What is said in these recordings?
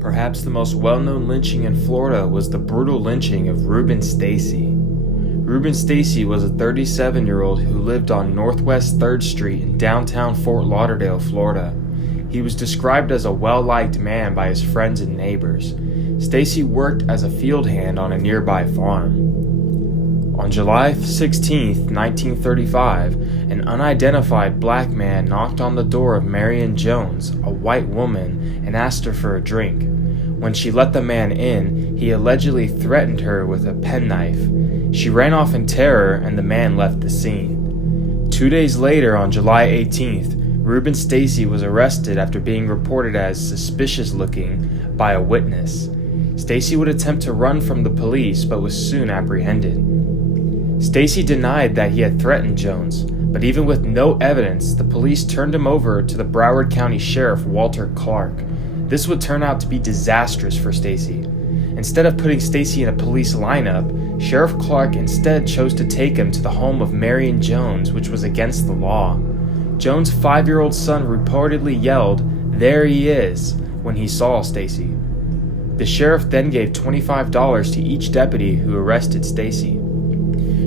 Perhaps the most well-known lynching in Florida was the brutal lynching of Rubin Stacy. Rubin Stacy was a 37-year-old who lived on Northwest 3rd Street in downtown Fort Lauderdale, Florida. He was described as a well-liked man by his friends and neighbors. Stacy worked as a field hand on a nearby farm. On July 16, 1935, an unidentified black man knocked on the door of Marion Jones, a white woman, and asked her for a drink. When she let the man in, he allegedly threatened her with a penknife. She ran off in terror and the man left the scene. 2 days later, on July 18th, Rubin Stacy was arrested after being reported as suspicious looking by a witness. Stacy would attempt to run from the police but was soon apprehended. Stacy denied that he had threatened Jones, but even with no evidence, the police turned him over to the Broward County Sheriff Walter Clark. This would turn out to be disastrous for Stacy. Instead of putting Stacy in a police lineup, Sheriff Clark instead chose to take him to the home of Marion Jones, which was against the law. Jones' 5-year-old son reportedly yelled, "There he is," when he saw Stacy. The sheriff then gave $25 to each deputy who arrested Stacy.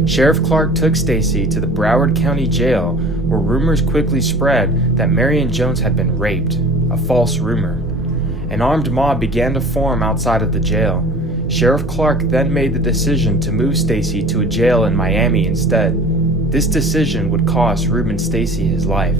Sheriff Clark took Stacy to the Broward County Jail, where rumors quickly spread that Marion Jones had been raped, a false rumor. An armed mob began to form outside of the jail. Sheriff Clark then made the decision to move Stacy to a jail in Miami instead. This decision would cost Rubin Stacy his life.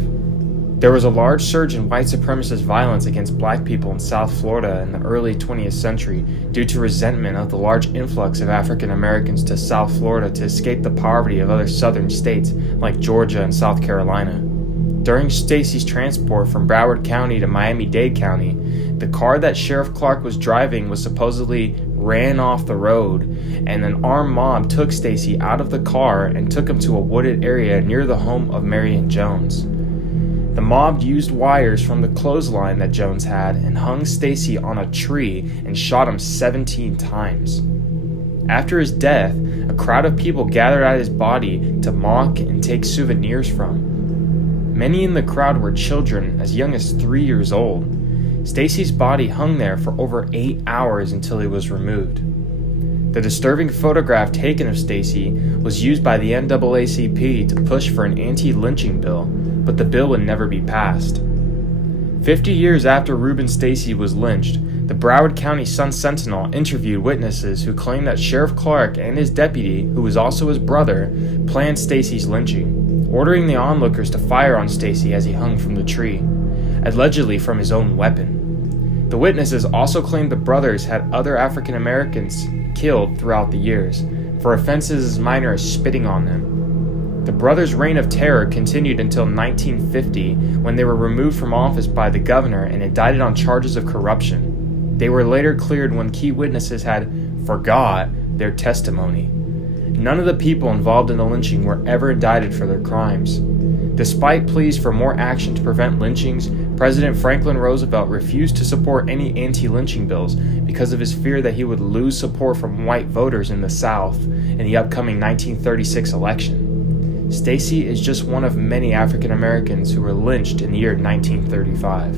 There was a large surge in white supremacist violence against black people in South Florida in the early 20th century due to resentment of the large influx of African Americans to South Florida to escape the poverty of other southern states like Georgia and South Carolina. During Stacy's transport from Broward County to Miami-Dade County, the car that Sheriff Clark was driving was supposedly ran off the road, and an armed mob took Stacy out of the car and took him to a wooded area near the home of Marion Jones. The mob used wires from the clothesline that Jones had and hung Stacy on a tree and shot him 17 times. After his death, a crowd of people gathered at his body to mock and take souvenirs from. Many in the crowd were children as young as 3 years old. Stacy's body hung there for over 8 hours until it was removed. The disturbing photograph taken of Stacy was used by the NAACP to push for an anti-lynching bill, but the bill would never be passed. 50 years after Rubin Stacy was lynched, the Broward County Sun-Sentinel interviewed witnesses who claimed that Sheriff Clark and his deputy, who was also his brother, planned Stacy's lynching, ordering the onlookers to fire on Stacy as he hung from the tree, allegedly from his own weapon. The witnesses also claimed the brothers had other African Americans killed throughout the years, for offenses as minor as spitting on them. The brothers' reign of terror continued until 1950, when they were removed from office by the governor and indicted on charges of corruption. They were later cleared when key witnesses had forgot their testimony. None of the people involved in the lynching were ever indicted for their crimes. Despite pleas for more action to prevent lynchings, President Franklin Roosevelt refused to support any anti-lynching bills because of his fear that he would lose support from white voters in the South in the upcoming 1936 election. Stacy is just one of many African Americans who were lynched in the year 1935.